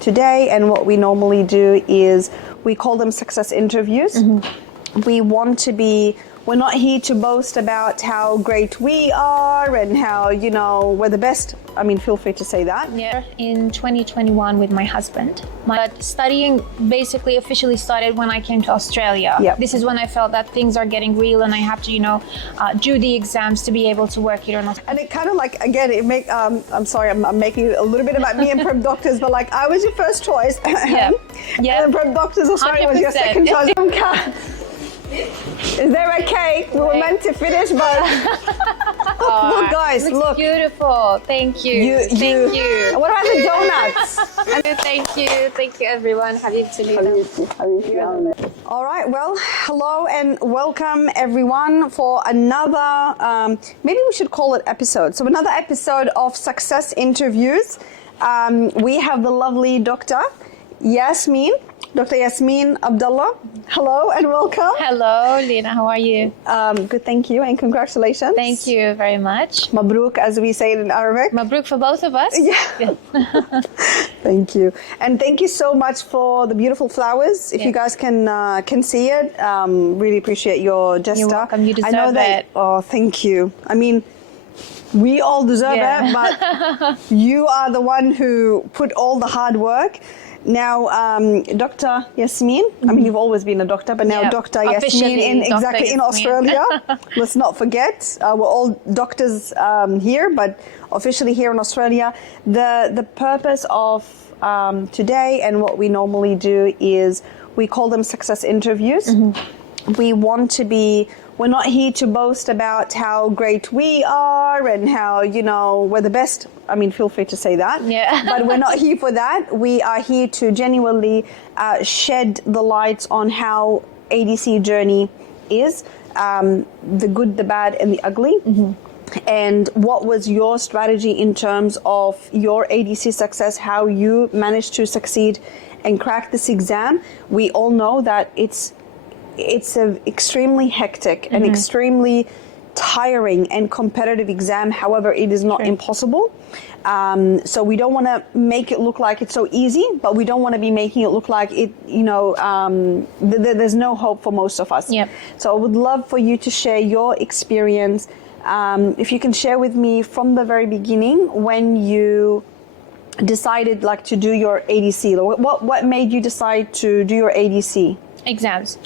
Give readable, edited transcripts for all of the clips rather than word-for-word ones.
today, and what we normally do is we call them success interviews. We want to be, we're not here to boast about how great we are and how, you know, we're the best. I mean, feel free to say that. Yeah, in 2021 with my husband. But studying basically officially started when I came to Australia. Yep. This is when I felt that things are getting real and I have to, you know, do the exams to be able to work here in Australia. And it kind of like, again, it make, I'm sorry, I'm making it a little bit about me and prep doctors, but like I was your first choice. Yeah. Yeah. And prep doctors Australia was your 100%. second choice. Is there a cake? We were meant to finish, but look, guys, Looks look. beautiful. Thank you. Thank you. What about the donuts? Thank you, everyone. Lina. All right, well, hello and welcome everyone for another, maybe we should call it episode. So another episode of Success Interviews. We have the lovely Dr. Yasmin. Dr. Yasmin Abdullah, hello and welcome. Hello, Lina. How are you? Good, thank you, and congratulations. Thank you very much. Mabruk, as we say it in Arabic. Mabruk for both of us. Yeah. Thank you, and thank you so much for the beautiful flowers. If you guys can see it, really appreciate your gesture. You're welcome. You deserve I know that. it. Oh, thank you. I mean, we all deserve it, but you are the one who put all the hard work. Now, Dr. Yasmin, I mean, you've always been a doctor, but now Dr. Yasmin in Australia. Let's not forget, we're all doctors here, but officially here in Australia. The purpose of today and what we normally do is we call them success interviews. We want to be, we're not here to boast about how great we are and how, you know, we're the best. I mean, feel free to say that. Yeah. But we're not here for that. We are here to genuinely shed the lights on how ADC journey is, the good, the bad, and the ugly. And what was your strategy in terms of your ADC success, how you managed to succeed and crack this exam. We all know that it's an extremely hectic and extremely tiring and competitive exam. However, it is not impossible. So we don't want to make it look like it's so easy, but we don't want to be making it look like it, you know, there's no hope for most of us. Yep. So I would love for you to share your experience. If you can share with me from the very beginning when you decided like to do your ADC. What made you decide to do your ADC? Exams.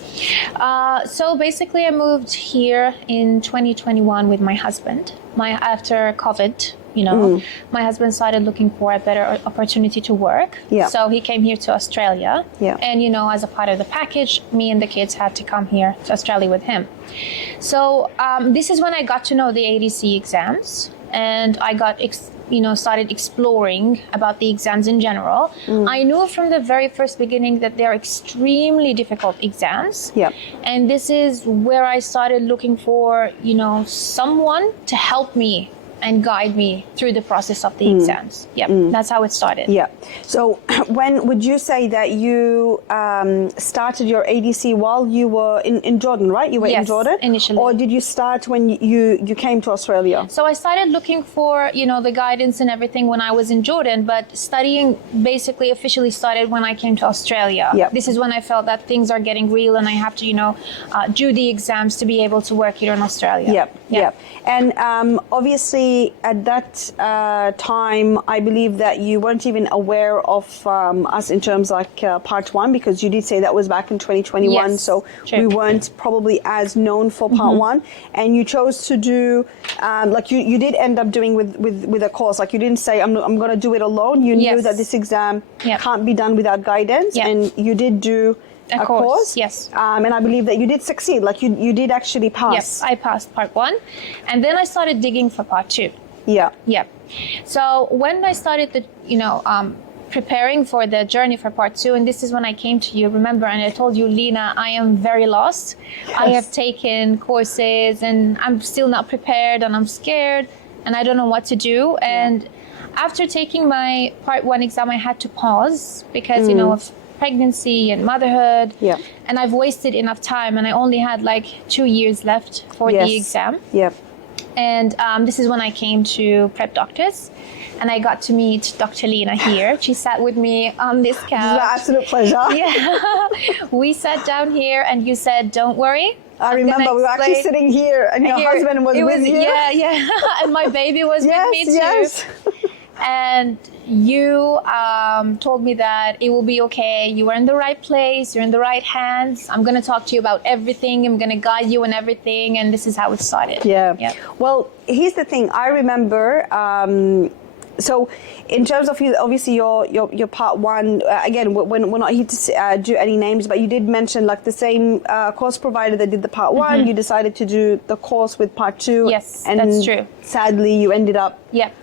So basically I moved here in 2021 with my husband. After COVID, you know, my husband started looking for a better opportunity to work. Yeah. So he came here to Australia. Yeah. And, you know, as a part of the package, me and the kids had to come here to Australia with him. So this is when I got to know the ADC exams, and I got started exploring about the exams in general. I knew from the very first beginning that they're extremely difficult exams. Yeah. And this is where I started looking for, you know, someone to help me and guide me through the process of the exams. That's how it started. Yeah. So when would you say that you started your ADC while you were in Jordan, right? You were in Jordan? Initially. Or did you start when you came to Australia? So I started looking for, you know, the guidance and everything when I was in Jordan, but studying basically officially started when I came to Australia. Yeah. This is when I felt that things are getting real and I have to, you know, do the exams to be able to work here in Australia. Yeah. And obviously at that time, I believe that you weren't even aware of us in terms like part one, because you did say that was back in 2021. Yes, so true. we weren't probably as known for part one. And you chose to do, like you did end up doing with a course. Like you didn't say, I'm going to do it alone. You knew that this exam can't be done without guidance. And you did do a course. Yes. And I believe that you did succeed. Like you did actually pass. Yes, I passed part one. And then I started digging for part two. Yeah. So when I started preparing for the journey for part two, and this is when I came to you, remember, and I told you, Lina, I am very lost. Yes. I have taken courses and I'm still not prepared and I'm scared and I don't know what to do. And after taking my part one exam, I had to pause because, you know, of pregnancy and motherhood. Yeah. And I've wasted enough time and I only had like 2 years left for the exam. Yeah. And this is when I came to prep doctors. and I got to meet Dr. Lina here. She sat with me on this couch. It was an absolute pleasure. Yeah. We sat down here and you said, don't worry. I remember we were actually sitting here and your husband was with you. Yeah. And my baby was with me too. Yes. And you told me that it will be okay. You are in the right place. You're in the right hands. I'm going to talk to you about everything. I'm going to guide you in everything. And this is how it started. Yeah. Yep. Well, here's the thing. I remember, so in terms of you, obviously your part one, again, we're not here to do any names, but you did mention like the same course provider that did the part one. You decided to do the course with part two. Yes, and that's true. Sadly, you ended up. Yep.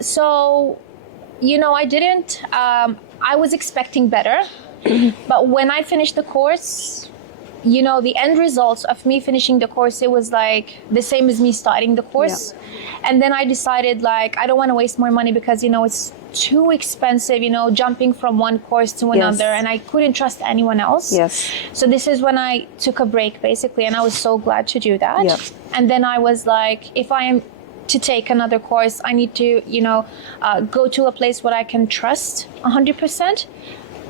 So, I didn't, I was expecting better, but when I finished the course, the end results of me finishing the course, it was like the same as me starting the course. Yeah. And then I decided like, I don't want to waste more money because, it's too expensive, jumping from one course to another. Yes. And I couldn't trust anyone else. Yes. So this is when I took a break basically. And I was so glad to do that. Yeah. And then I was like, if I am to take another course, I need to, go to a place where I can trust 100%.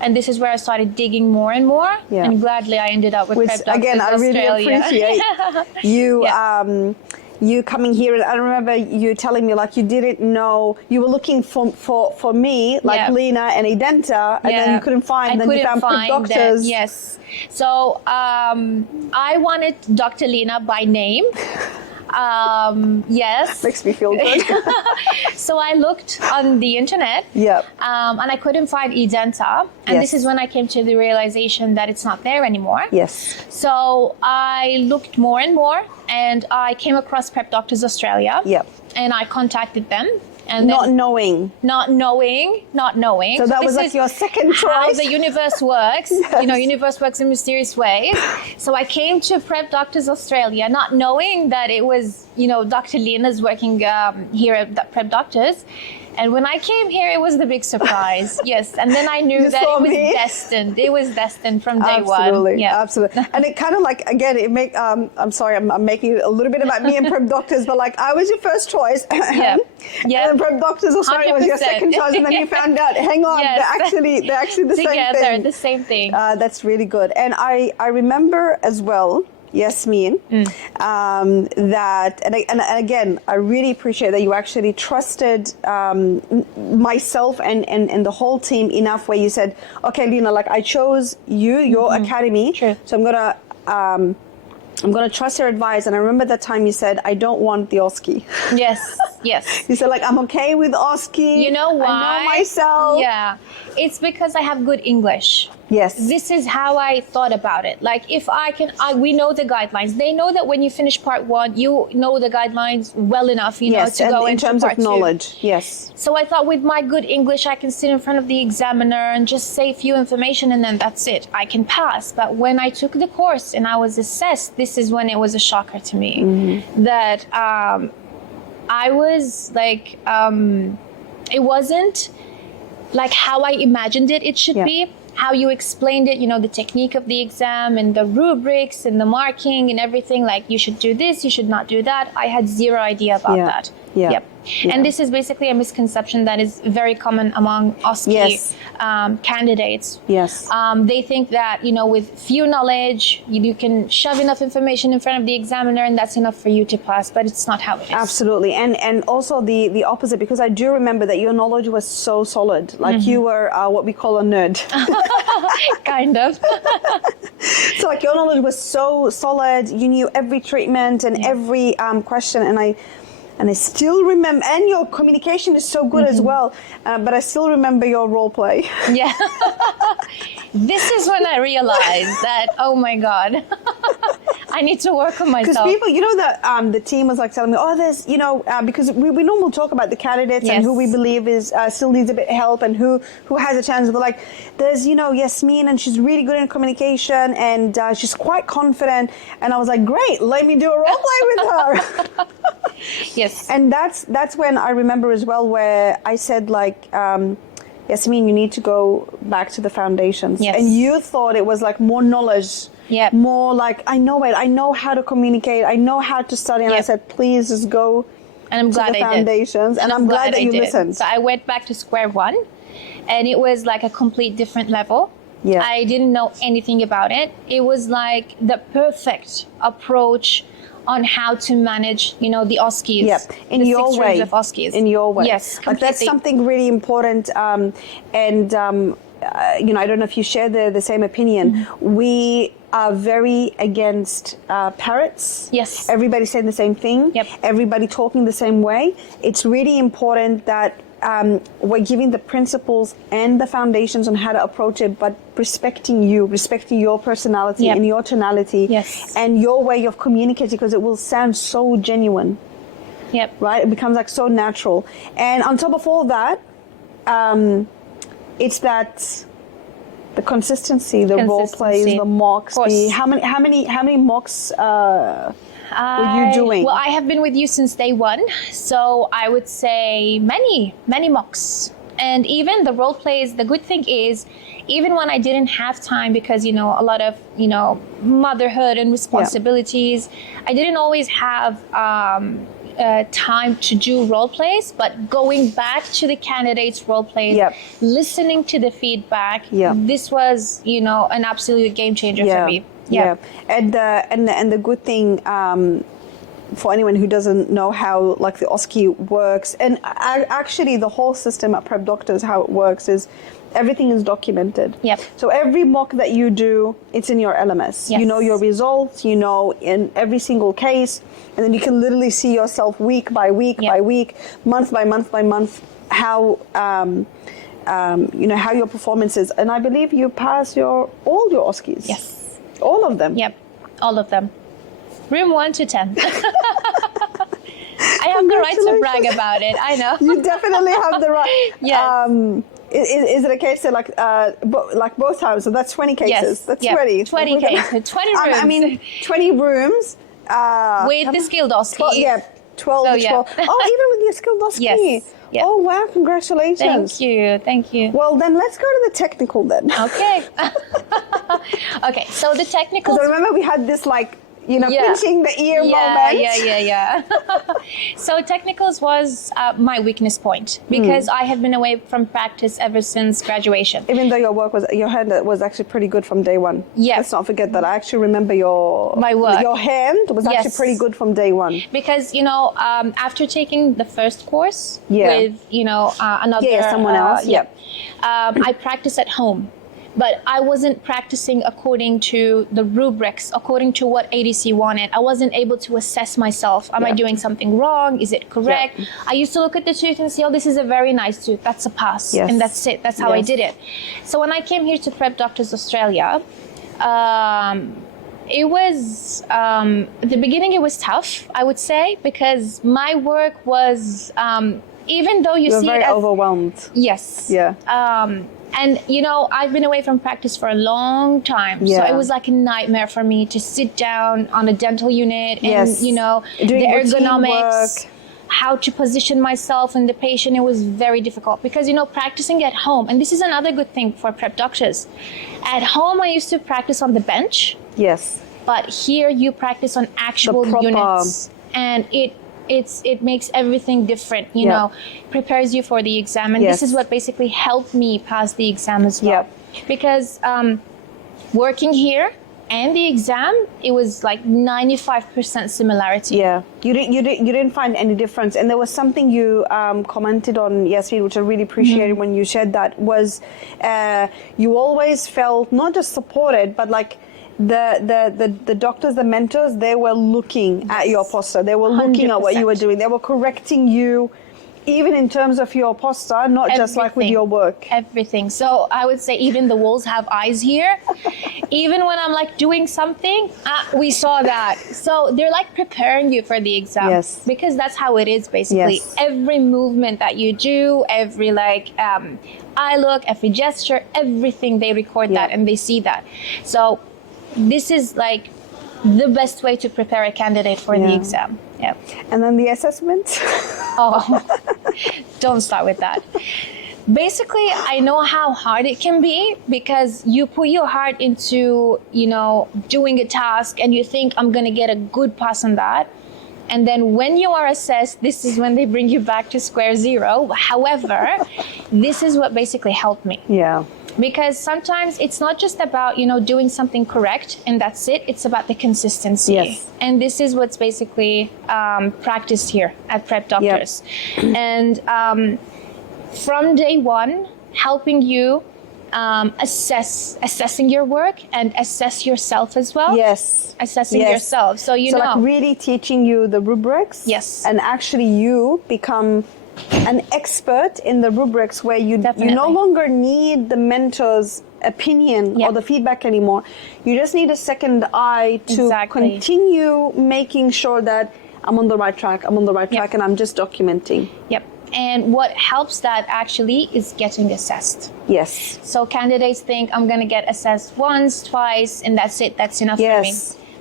And this is where I started digging more and more. Yeah. And gladly I ended up with Prep Doctors again, I really Australia. appreciate you. Yeah. You coming here, and I remember you telling me like you didn't know, you were looking for me, like Lina and Identa, and then you couldn't find, and then you found Prep Doctors. Yes. So I wanted Dr. Lina by name. Yes. Makes me feel good. So I looked on the internet. Yep. And I couldn't find Identa. And this is when I came to the realization that it's not there anymore. Yes. So I looked more and more, and I came across Prep Doctors Australia. Yep. And I contacted them. And not knowing. So that was like your second choice. How the universe works. Yes. Universe works in mysterious ways. So I came to Prep Doctors Australia, not knowing that it was, Dr. Lina's working here at Prep Doctors. And when I came here, it was the big surprise. Yes. And then I knew that it was destined. It was destined from day one. Yeah. Absolutely. And it kind of like, again, I'm sorry, I'm making it a little bit about me and Prep Doctors, but like I was your first choice. Yeah. And then Prep Doctors Australia was your second choice. And then you found out, hang on, they're actually the same thing. Together, the same thing. That's really good. And I remember as well, Yasmin, that, and again, I really appreciate that you actually trusted myself and the whole team enough where you said, okay, Lina, like I chose your academy, so I'm gonna trust your advice. And I remember that time you said, I don't want the Oski. Yes. You said like, I'm okay with Oski. You know why? I know myself. Yeah. It's because I have good English. Yes. This is how I thought about it. Like if we know the guidelines. They know that when you finish part one, you know the guidelines well enough, to go into in terms part of knowledge. Two. Yes. So I thought with my good English, I can sit in front of the examiner and just say a few information and then that's it. I can pass. But when I took the course and I was assessed, this is when it was a shocker to me that I was like, it wasn't like how I imagined it should be, how you explained it, the technique of the exam and the rubrics and the marking and everything, like you should do this, you should not do that. I had zero idea about that. Yeah. Yep. Yeah. And this is basically a misconception that is very common among Oski candidates. Yes. They think that, with few knowledge, you can shove enough information in front of the examiner and that's enough for you to pass, but it's not how it is. Absolutely. And also the opposite, because I do remember that your knowledge was so solid. Like you were what we call a nerd. Kind of. So like your knowledge was so solid. You knew every treatment and every question. And I still remember, and your communication is so good as well, but I still remember your role play. Yeah. This is when I realized that, oh my God, I need to work on myself. Because people, that the team was like telling me, there's, because we normally talk about the candidates and who we believe is still needs a bit of help and who has a chance. But like, there's, Yasmin, and she's really good in communication and she's quite confident. And I was like, great, let me do a role play with her. Yes. And that's when I remember as well where I said like, Yasmin, you need to go back to the foundations. Yes. And you thought it was like more knowledge, more like, I know it, I know how to communicate, I know how to study. And I said, please just go And I'm glad to the I did. foundations, and I'm glad that I you did. listened. So I went back to square one, and it was like a complete different level. Yeah. I didn't know anything about it. It was like the perfect approach on how to manage, you know, the Oskis. Yep, in the your 6 way. rooms of Oskis. In your way. Yes, completely. Like that's something really important. You know, I don't know if you share the same opinion. Mm-hmm. We are very against parrots. Yes. Everybody saying the same thing. Yep. Everybody talking the same way. It's really important that we're giving the principles and the foundations on how to approach it, but respecting you, respecting your personality Yep. and your tonality Yes. and your way of communicating, because it will sound so genuine. Yep. Right? It becomes like so natural. And on top of all that, it's that the consistency, the role plays, the mocks, how many mocks were you doing? Well, I have been with you since day one, so I would say many mocks. And even the role plays, the good thing is, even when I didn't have time, because, you know, a lot of, you know, motherhood and responsibilities, I didn't always have time to do role plays, but going back to the candidates' role plays, listening to the feedback, this was, you know, an absolute game changer for me. Yeah. And the good thing for anyone who doesn't know how like the Oski works, and actually the whole system at Prep Doctors, how it works is everything is documented. Yep. So every mock that you do, it's in your LMS. Yes. You know your results, you know in every single case, and then you can literally see yourself week by week by week, month by month by month, how you know how your performance is. And I believe you pass all your Oskis. Yes. All of them. Yep, all of them. Room 1 to 10. I have the right to brag about it. I know. You definitely have the right. Yes. Is it a case that like both times? So that's 20 cases. Yes. That's Yep. 20. 20 cases. 20 rooms. I mean, 20 rooms. With the skilled Oski. 12, 12. So, 12. Oh, even with your skilled Oski. Yes. Yep. Oh wow! Congratulations. Thank you. Well, then let's go to the technical then. Okay. Okay. So the technical. Because I remember we had this like, you know, pinching the ear moment. Yeah. So technicals was my weakness point, because I have been away from practice ever since graduation. Even though your hand was actually pretty good from day one. Yeah. Let's not forget that. I actually remember my work. Your hand was actually pretty good from day one. Because, you know, after taking the first course with, you know, another someone else. I practiced at home. But I wasn't practicing according to the rubrics, according to what ADC wanted. I wasn't able to assess myself. Am I doing something wrong? Is it correct? I used to look at the tooth and say, oh, this is a very nice tooth. That's a pass. Yes. And that's it. That's how I did it. So when I came here to Prep Doctors Australia, it was, at the beginning it was tough, I would say, because my work was, even though you You're see very it as, overwhelmed. Yes. Yeah. And, you know, I've been away from practice for a long time. So it was like a nightmare for me to sit down on a dental unit and, you know, doing the ergonomics, work. how to position myself and the patient. It was very difficult because, you know, practicing at home, and this is another good thing for prep doctors. At home, I used to practice on the bench. Yes. But here you practice on actual units. And it makes everything different, you know, prepares you for the exam. And this is what basically helped me pass the exam as well. Because working here and the exam, it was like 95% similarity. Yeah, you didn't find any difference. And there was something you commented on, Yasmin, which I really appreciated when you shared that, was you always felt not just supported, but like the doctors, the mentors, they were looking at your posture. They were looking at what you were doing. They were correcting you, even in terms of your posture, not just like with your work. Everything. So I would say even the walls have eyes here. Even when I'm like doing something, we saw that. So they're like preparing you for the exam. Yes. Because that's how it is basically. Yes. Every movement that you do, every like eye look, every gesture, everything, they record that and they see that. So this is like the best way to prepare a candidate for the exam. Yeah. And then the assessment? Oh, don't start with that. Basically, I know how hard it can be because you put your heart into, you know, doing a task and you think I'm going to get a good pass on that. And then when you are assessed, this is when they bring you back to square zero. However, this is what basically helped me. Yeah. Because sometimes it's not just about, doing something correct and that's it. It's about the consistency. Yes. And this is what's basically practiced here at Prep Doctors. Yep. And from day one, helping you assessing your work and assess yourself as well. Yes. Assessing yourself. So like really teaching you the rubrics. Yes. And actually you become an expert in the rubrics where you no longer need the mentor's opinion or the feedback anymore. You just need a second eye to continue making sure that I'm on the right track, and I'm just documenting. Yep. And what helps that actually is getting assessed. Yes. So candidates think I'm going to get assessed once, twice, and that's it. That's enough for me.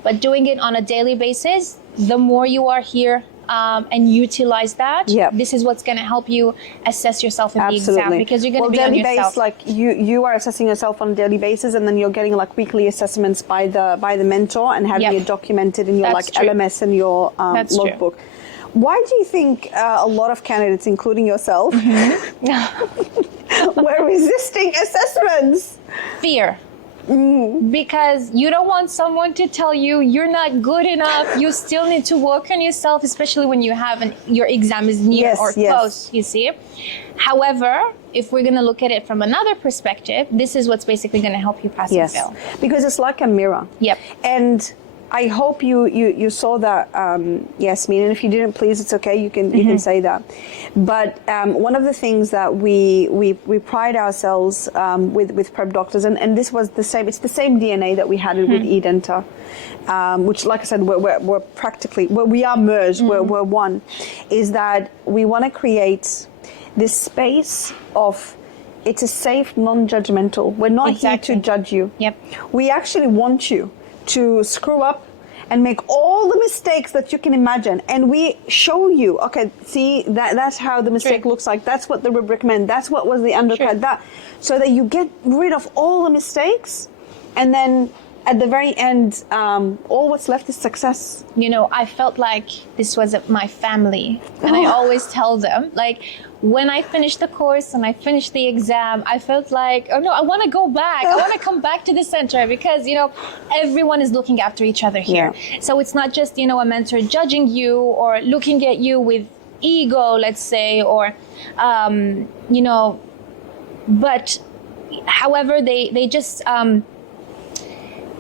But doing it on a daily basis, the more you are here and utilize that, this is what's going to help you assess yourself in the exam, because you're going to be on yourself. Base, like you are assessing yourself on a daily basis, and then you're getting like weekly assessments by the mentor and having it documented in your LMS and your logbook. True. Why do you think a lot of candidates, including yourself, were resisting assessments? Fear. Because you don't want someone to tell you you're not good enough. You still need to work on yourself, especially when you have your exam is near or close, you see. However, if we're going to look at it from another perspective, this is what's basically going to help you pass and fail. Because it's like a mirror. Yep. And I hope you saw that, Yasmin, and if you didn't, please, it's okay. You can say that. But one of the things that we pride ourselves with Prep Doctors, and this was the same. It's the same DNA that we had with eDenta, which, like I said, we're practically we are merged. We're one. Is that we want to create this space of. It's a safe, non-judgmental. We're not here to judge you. Yep. We actually want you to screw up and make all the mistakes that you can imagine, and we show you, okay, see, that's how the mistake looks like, that's what the rubric meant, that's what was the undercut, that, so that you get rid of all the mistakes, and then at the very end, all what's left is success. I felt like this was my family, and I always tell them, like, when I finished the course and I finished the exam, I felt like, oh no, I want to go back. I want to come back to the center, because, everyone is looking after each other here. Yeah. So it's not just, a mentor judging you or looking at you with ego, let's say, or, but however, they just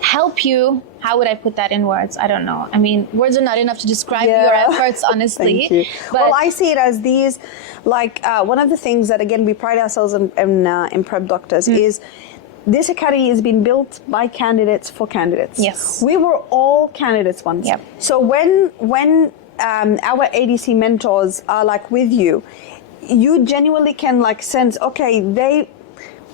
help you. How would I put that in words? I don't know. I mean, words are not enough to describe your efforts, honestly. Thank you. Well, I see it as these, like, one of the things that, again, we pride ourselves in Prep Doctors is this academy has been built by candidates for candidates. Yes. We were all candidates once. Yep. So when our ADC mentors are, like, with you, you genuinely can, like, sense, okay,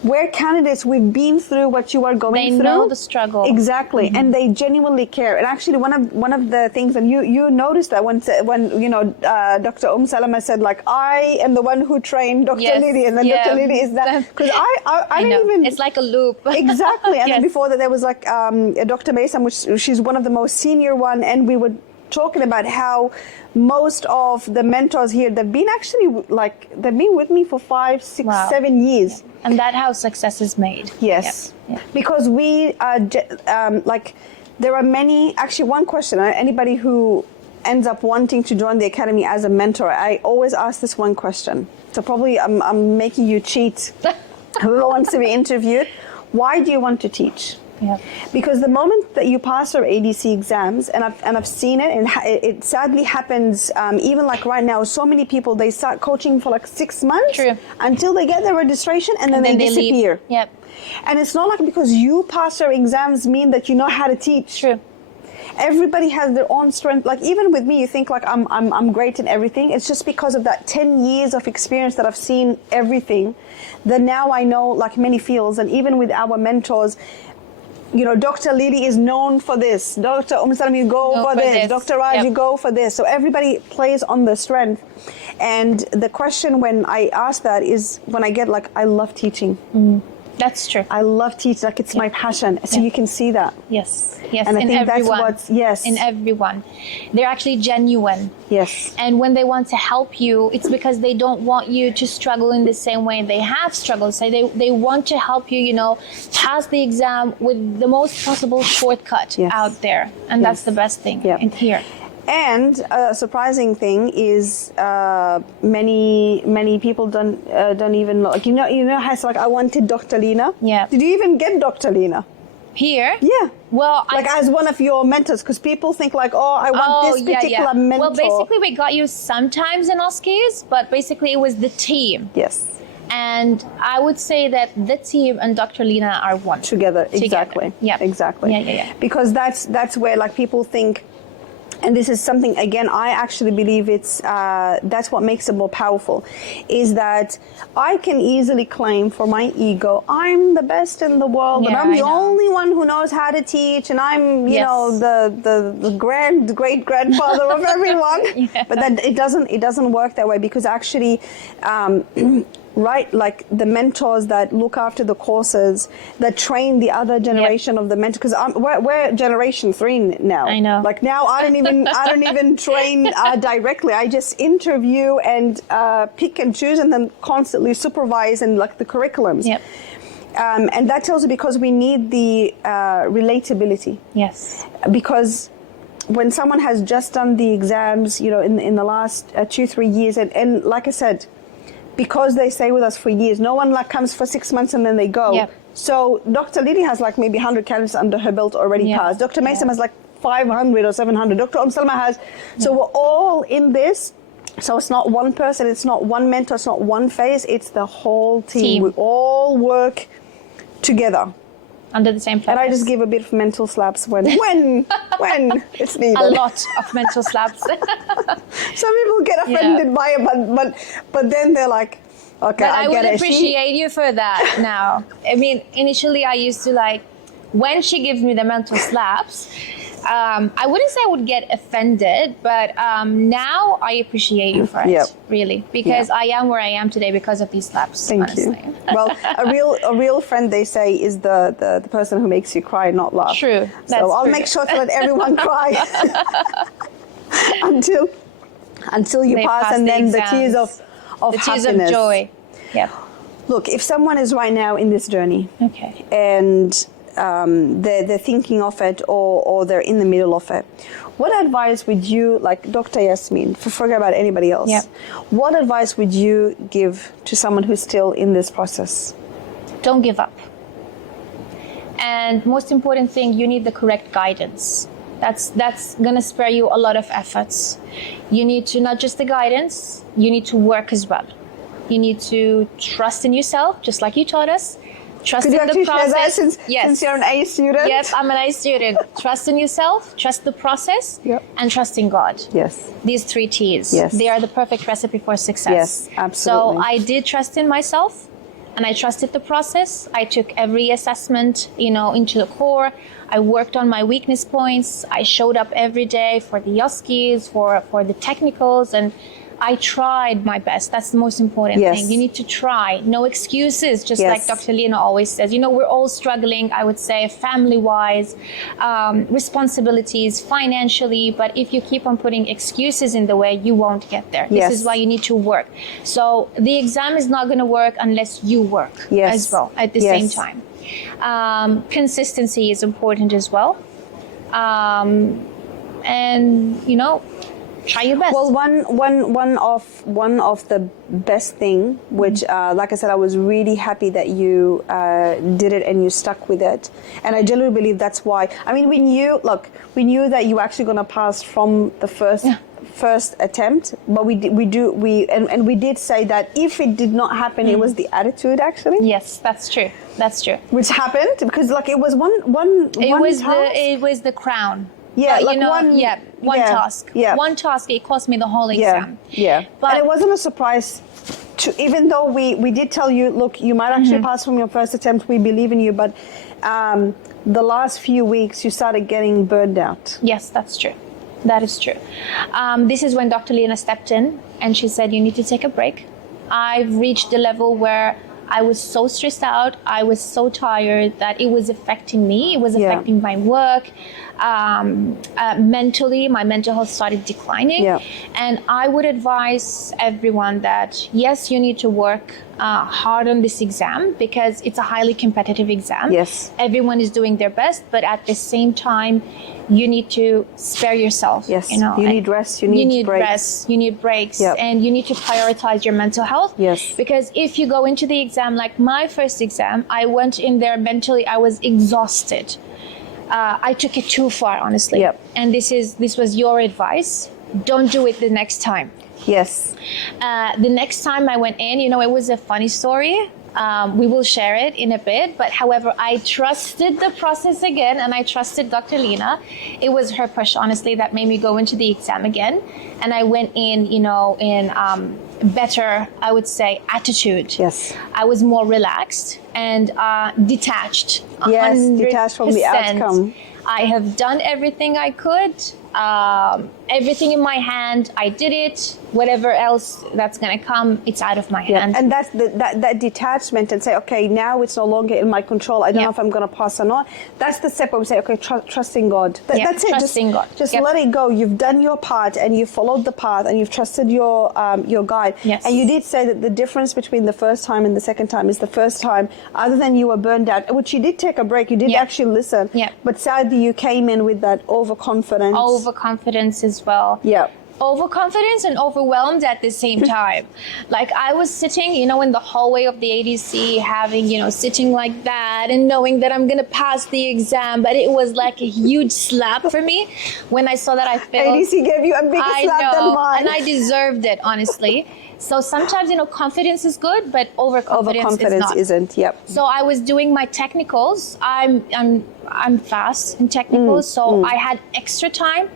we're candidates, we've been through what you are going through. They know the struggle. Exactly, and they genuinely care. And actually, one of the things, and you noticed that when Dr. Salama said, like, I am the one who trained Dr. Lily, and then Dr. Lily is that, because I didn't even. It's like a loop. Exactly, and then before that there was like Dr. Mason, which she's one of the most senior one, and we were talking about how most of the mentors here, they've been with me for 5, 6, 7 years. Yeah. And that's how success is made. Yes. Yeah. Because we are, there are many, actually one question, anybody who ends up wanting to join the academy as a mentor, I always ask this one question. So probably I'm making you cheat. Whoever wants to be interviewed, why do you want to teach? Yeah. Because the moment that you pass our ADC exams, and I've seen it, and it sadly happens, even like right now, so many people, they start coaching for like 6 months until they get their registration, and then they disappear. Leave. Yep. And it's not like because you pass our exams mean that you know how to teach. True. Everybody has their own strength. Like even with me, you think like I'm great in everything. It's just because of that 10 years of experience that I've seen everything, that now I know like many fields. And even with our mentors, Dr. Lily is known for this. Dr. Salam, you go for this. Dr. Raj, you go for this. So everybody plays on the strength. And the question when I ask that is when I get like, I love teaching. That's true. I love teaching, like it's my passion. So you can see that. Yes, yes. And I in think everyone. that's what's, yes. In everyone. They're actually genuine. Yes. And when they want to help you, it's because they don't want you to struggle in the same way they have struggled. So they want to help you, you know, pass the exam with the most possible shortcut out there. And that's the best thing in here. And a surprising thing is many people don't even know. Like, you know how it's like, I wanted Dr. Lina. Yeah. Did you even get Dr. Lina? Here? Yeah. Well, like as one of your mentors, because people think like, oh, I want this particular mentor. Well, basically we got you sometimes in Oski's, but basically it was the team. Yes. And I would say that the team and Dr. Lina are one. Together. Exactly. Yeah. Exactly. Yeah. Because that's where like people think. And this is something, again, I actually believe it's, that's what makes it more powerful, is that I can easily claim for my ego, I'm the best in the world, and I'm the only one who knows how to teach, and I'm, you know, the great-grandfather of everyone. But that it doesn't work that way, because actually, right, like the mentors that look after the courses, that train the other generation of the mentors, because we're generation 3 now. I know. Like now, I don't even train directly. I just interview and pick and choose, and then constantly supervise and like the curriculums. Yep. And that tells you, because we need the relatability. Yes. Because when someone has just done the exams, you know, in the last 2-3 years, and like I said, because they stay with us for years, no one like comes for 6 months and then they go. Yep. So Dr. Lily has like maybe 100 candidates under her belt already passed. Dr. Mason has like 500 or 700. Dr. Salma has. So we're all in this. So it's not one person, it's not one mentor, it's not one phase, it's the whole team. We all work together. Under the same purpose. And I just give a bit of mental slaps when it's needed. A lot of mental slaps. Some people get offended by it, but then they're like, okay, I get it. But I would appreciate you for that now. I mean, initially I used to like, when she gives me the mental slaps, I wouldn't say I would get offended, but now I appreciate you for it, really, because I am where I am today because of these slaps. Thank you. Well, a real friend, they say, is the person who makes you cry, not laugh. True. So I'll make sure to let everyone cry until you pass, and then the tears of happiness. Tears of joy. Yeah. Look, if someone is right now in this journey, and they're thinking of it, or they're in the middle of it, what advice would you, like Dr. Yasmin, forget about anybody else, what advice would you give to someone who's still in this process? Don't give up. And most important thing, you need the correct guidance. That's going to spare you a lot of efforts. You need to, not just the guidance, you need to work as well. You need to trust in yourself, just like you taught us. Trust in the process. Since you're an A student? Yep, I'm an A student. Trust in yourself, trust the process, and trust in God. Yes. These 3 T's. Yes. They are the perfect recipe for success. Yes, absolutely. So I did trust in myself, and I trusted the process. I took every assessment, into the core. I worked on my weakness points. I showed up every day for the Oskis, for the technicals, and I tried my best. That's the most important thing. You need to try. No excuses, just like Dr. Lina always says. We're all struggling, I would say, family-wise, responsibilities, financially. But if you keep on putting excuses in the way, you won't get there. This is why you need to work. So the exam is not going to work unless you work as well at the same time. Consistency is important as well. Try your best. Well, one of the best thing, which, like I said, I was really happy that you did it and you stuck with it, and I genuinely believe that's why. I mean, we knew that you were actually going to pass from the first attempt, but we did say that if it did not happen, it was the attitude, actually. Yes, that's true. That's true. Which happened because, it was It was the crown. Yeah, one task. Yeah. One task, it cost me the whole exam. Yeah. But and it wasn't a surprise, even though we did tell you, look, you might actually pass from your first attempt, we believe in you, but the last few weeks you started getting burned out. Yes, that's true. That is true. This is when Dr. Lina stepped in and she said, you need to take a break. I've reached the level where I was so stressed out. I was so tired that it was affecting me. It was affecting my work. Mentally, my mental health started declining. And I would advise everyone that, yes, you need to work hard on this exam because it's a highly competitive exam. Everyone is doing their best, but at the same time, you need to spare yourself. You know, you need rest, you need breaks. Rest, you need breaks, and you need to prioritize your mental health. Because if you go into the exam, like my first exam, I went in there mentally, I was exhausted. I took it too far, honestly. And this was your advice. Don't do it the next time. The next time I went in, you know, it was a funny story. We will share it in a bit, but however, I trusted the process again, and I trusted Dr. Lina. It was her push, honestly, that made me go into the exam again. And I went in, you know, in better, I would say, attitude. I was more relaxed and detached. Detached from the outcome. I have done everything I could. Everything in my hand, I did it. Whatever else that's going to come, it's out of my hand. And that's that detachment and say, okay, now it's no longer in my control. I don't know if I'm going to pass or not. That's the step where we say, okay, trusting God. That's it. Trusting God. Just let it go. You've done your part and you've followed the path and you've trusted your guide. And you did say that the difference between the first time and the second time is the first time, other than you were burned out, which you did take a break, you did actually listen. But sadly, you came in with that overconfidence. Overconfidence as well. Overconfidence and overwhelmed at the same time. Like I was sitting, you know, in the hallway of the ADC, having, you know, sitting like that and knowing that I'm going to pass the exam. But it was like a huge slap for me when I saw that I failed. ADC gave you a bigger slap than mine. And I deserved it, honestly. So sometimes, you know, confidence is good, but overconfidence is not. Isn't. So I was doing my technicals. I'm fast in technicals, so I had extra time.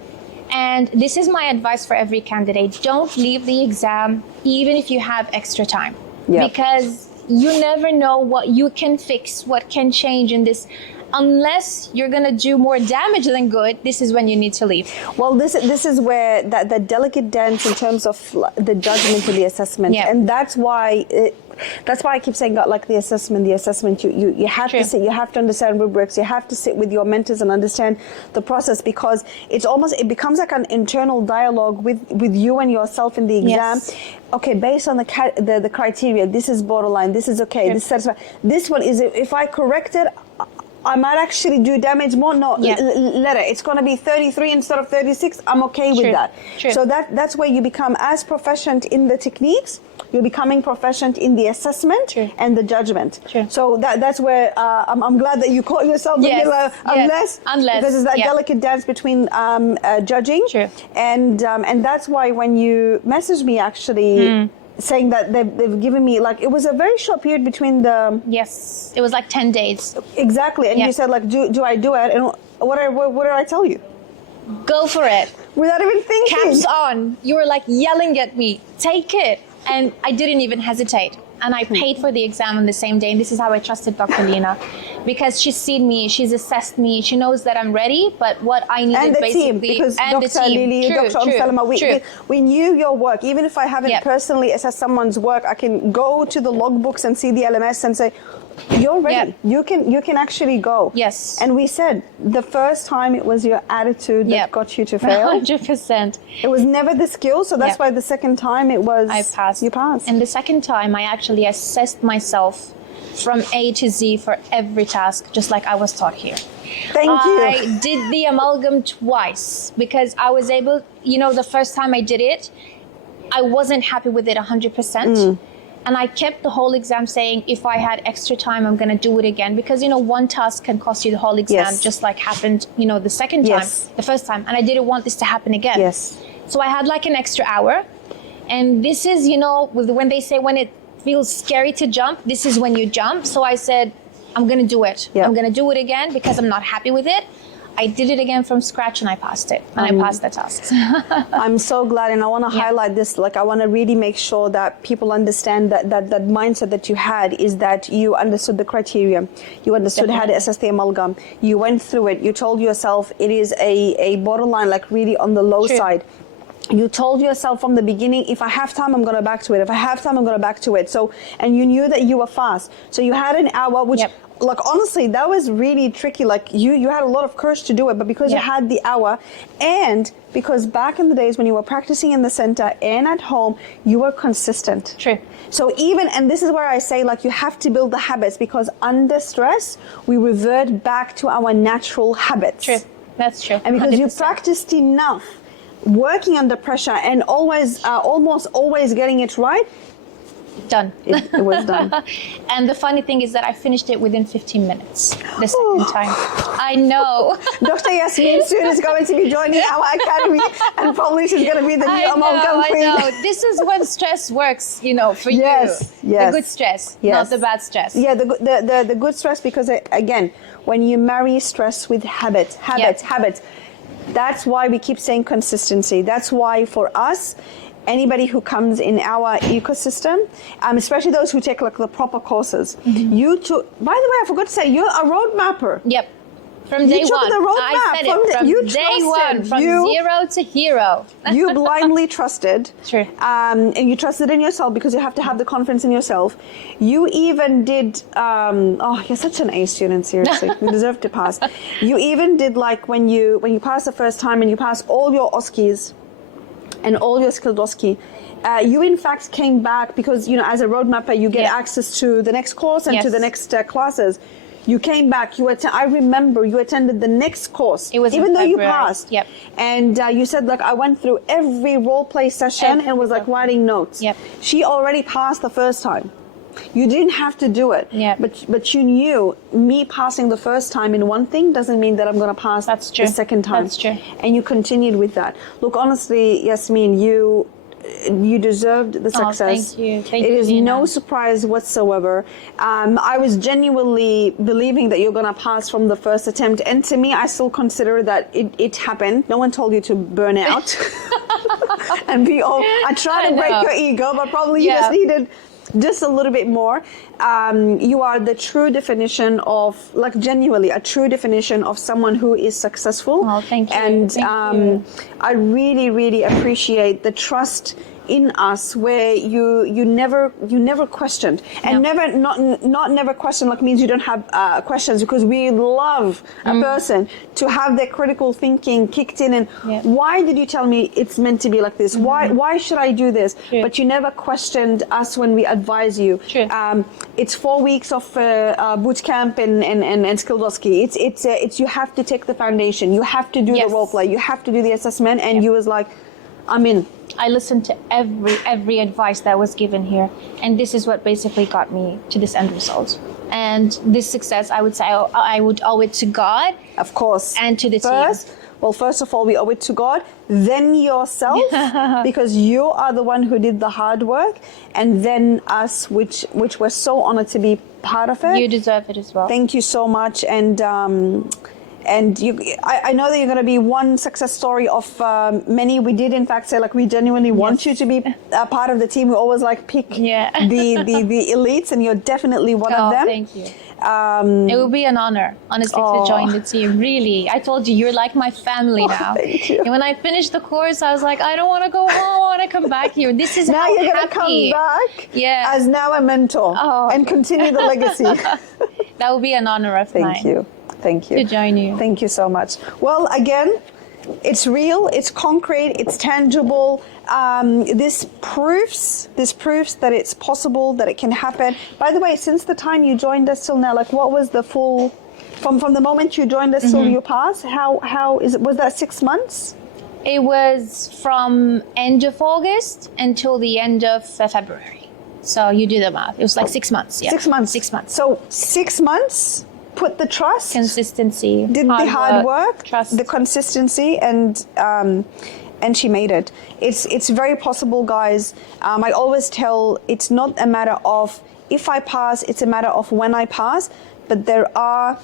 And this is my advice for every candidate. Don't leave the exam, even if you have extra time. Because you never know what you can fix, what can change in this. Unless you're going to do more damage than good, this is when you need to leave. Well, this is where that delicate dance in terms of the judgment and the assessment. And that's why I keep saying that, like the assessment, you have to sit, you have to understand rubrics, you have to sit with your mentors and understand the process, because it becomes like an internal dialogue with you and yourself in the exam. Okay, based on the criteria, this is borderline, this is okay, this is satisfying. This one is, if I correct it, I might actually do damage more. No, let it. It's going to be 33 instead of 36. I'm okay with that. So that's where you become as proficient in the techniques. You're becoming proficient in the assessment and the judgment. So that's where I'm glad that you caught yourself. Unless because it's that delicate dance between judging and that's why when you messaged me actually. Saying that they've given me, like, it was a very short period between the... Yes, it was like 10 days. Exactly, and you said, like, do I do it? And what did I tell you? Go for it. Without even thinking. Caps on. You were, like, yelling at me. Take it. And I didn't even hesitate. And I paid for the exam on the same day. And this is how I trusted Dr. Lina. Because she's seen me, she's assessed me, she knows that I'm ready, but what I needed and the basically... Team, because Dr. Lily, Dr. Salama, we knew your work. Even if I haven't personally assessed someone's work, I can go to the logbooks and see the LMS and say, you're ready. You can actually go. And we said the first time it was your attitude that got you to fail. 100%. It was never the skill, so that's why the second time it was I passed. You passed. And the second time I actually assessed myself from A to Z for every task, just like I was taught here. Thank you. I did the amalgam twice because I was able, you know, the first time I did it, I wasn't happy with it 100%. And I kept the whole exam saying, if I had extra time, I'm going to do it again. Because, you know, one task can cost you the whole exam, just like happened, you know, the second time, the first time. And I didn't want this to happen again. So I had like an extra hour. And this is, you know, when they say when it feels scary to jump, this is when you jump. So I said, I'm going to do it. I'm going to do it again because I'm not happy with it. I did it again from scratch and I passed it. And I passed the tasks. I'm so glad, and I want to highlight this. Like, I want to really make sure that people understand that mindset that you had is that you understood the criteria. You understood how to assess the amalgam. You went through it. You told yourself it is a borderline, like really on the low side. You told yourself from the beginning, if I have time, I'm going to back to it. If I have time, I'm going to back to it. So, and you knew that you were fast. So you had an hour, which, like, honestly, that was really tricky. Like, you had a lot of courage to do it, but because you had the hour, and because back in the days when you were practicing in the center and at home, you were consistent. True. So even, and this is where I say, like, you have to build the habits, because under stress, we revert back to our natural habits. True. That's true. And because 100%. you practiced enough, working under pressure and always, almost always getting it right, done. It was done. And the funny thing is that I finished it within 15 minutes the second time. I know. Dr. Yasmin soon is going to be joining our academy, and probably she's going to be the new Amalgam Queen. I know. This is when stress works, you know, for Yes. you. The good stress, not the bad stress. Yeah, the good stress, because again, when you marry stress with habits, that's why we keep saying consistency. That's why for us, anybody who comes in our ecosystem, especially those who take, like, the proper courses, you took, by the way, I forgot to say, you're a road mapper. Yep. From day You took one. the road I map. said it. From You day one. trusted. From zero to hero. You blindly trusted. True. And you trusted in yourself, because you have to have the confidence in yourself. You even did, you're such an A student, seriously. You deserve to pass. You even did, like, when you passed the first time and you passed all your Oskis and all your skilled Oski, you in fact came back, because, you know, as a road mapper, you get access to the next course and to the next classes. You came back. I remember you attended the next course, it was even though you February. passed. Yep. And you said, like, I went through every role play session and was, like, writing notes. Yep. She already passed the first time. You didn't have to do it. Yep. But you knew, me passing the first time in one thing doesn't mean that I'm going to pass That's true. the second time. That's true. And you continued with that. Look, honestly, Yasmin, you deserved the success. Thank you. Thank it you, is Lina. no surprise whatsoever. I was genuinely believing that you're going to pass from the first attempt. And to me, I still consider that it happened. No one told you to burn out and be all. I tried to break your ego, but probably you just needed just a little bit more. You are the true definition of, like, genuinely a true definition of someone who is successful. Oh, thank you. And Thank you. I really, really appreciate the trust in us, where you never questioned, and never question, like, means you don't have questions, because we love a person to have their critical thinking kicked in, and why did you tell me it's meant to be like this? Why should I do this? True. But you never questioned us when we advise you. True. It's 4 weeks of boot camp and skilled Oski. It's you have to take the foundation, you have to do the role play, you have to do the assessment, and you was like, I'm in. I listened to every advice that was given here, and this is what basically got me to this end result. And this success, I would say, I would owe it to God, of course, and to the team. Well, first of all, we owe it to God, then yourself, because you are the one who did the hard work, and then us, which we're so honored to be part of it. You deserve it as well. Thank you so much, and I know that you're going to be one success story of many. We did, in fact, say, like, we genuinely want you to be a part of the team. We always, like, pick the elites, and you're definitely one of them. Thank you. It would be an honor, honestly, to join the team. Really, I told you, you're like my family now. Thank you. And when I finished the course, I was like, I don't want to go home. I want to come back here. This is now how you're happy. going to come back as now a mentor and continue the legacy. That would be an honor of mine. Thank you. To join you. Thank you so much. Well, again, it's real, it's concrete, it's tangible. This proves that it's possible, that it can happen. By the way, since the time you joined us till now, like, what was the full, from the moment you joined us till you passed, how is it, was that 6 months? It was from end of August until the end of February. So you do the math. It was like 6 months. Yeah. 6 months. 6 months. So 6 months, put the trust, consistency, did the hard work, trust, the consistency, and she made it. It's very possible, guys. I always tell, it's not a matter of if I pass, it's a matter of when I pass, but there are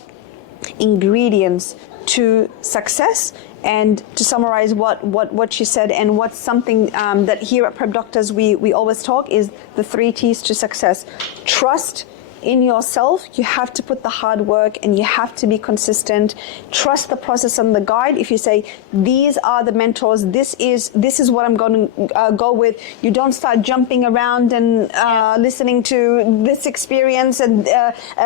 ingredients to success. And to summarize what she said, and what's something that here at Prep Doctors we always talk, is the 3 T's to success: trust, in yourself. You have to put the hard work and you have to be consistent. Trust the process and the guide. If you say, these are the mentors, this is what I'm going to go with, you don't start jumping around and listening to this experience and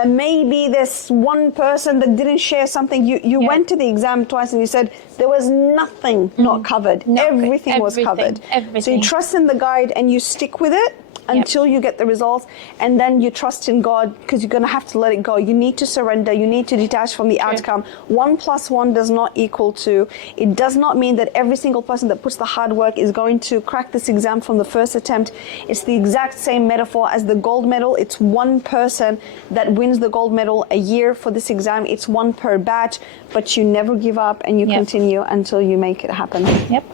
maybe this one person that didn't share something. You went to the exam twice and you said there was nothing not covered. Everything was covered. So you trust in the guide and you stick with it until you get the results, and then you trust in God, because you're going to have to let it go. You need to surrender. You need to detach from the outcome. 1 + 1 does not equal 2. It does not mean that every single person that puts the hard work is going to crack this exam from the first attempt. It's the exact same metaphor as the gold medal. It's one person that wins the gold medal a year for this exam. It's one per batch, but you never give up and you continue until you make it happen. Yep.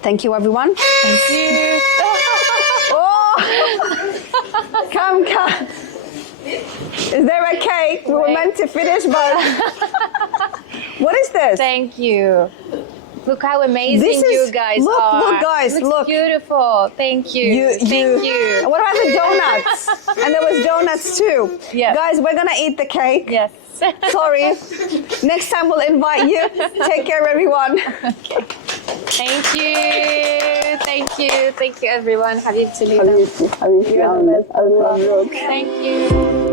Thank you, everyone. Thank you. Come. Is there a cake? We were meant to finish, but what is this? Thank you. Look how amazing you guys are. Look, guys, Looks beautiful. Thank you. Thank you. What about the donuts? And there was donuts too. Yeah. Guys, we're gonna eat the cake. Yes. Sorry. Next time we'll invite you. Take care, everyone. Okay. Thank you. Thank you. Thank you, everyone. Habibti Lina. Habibti. Thank you.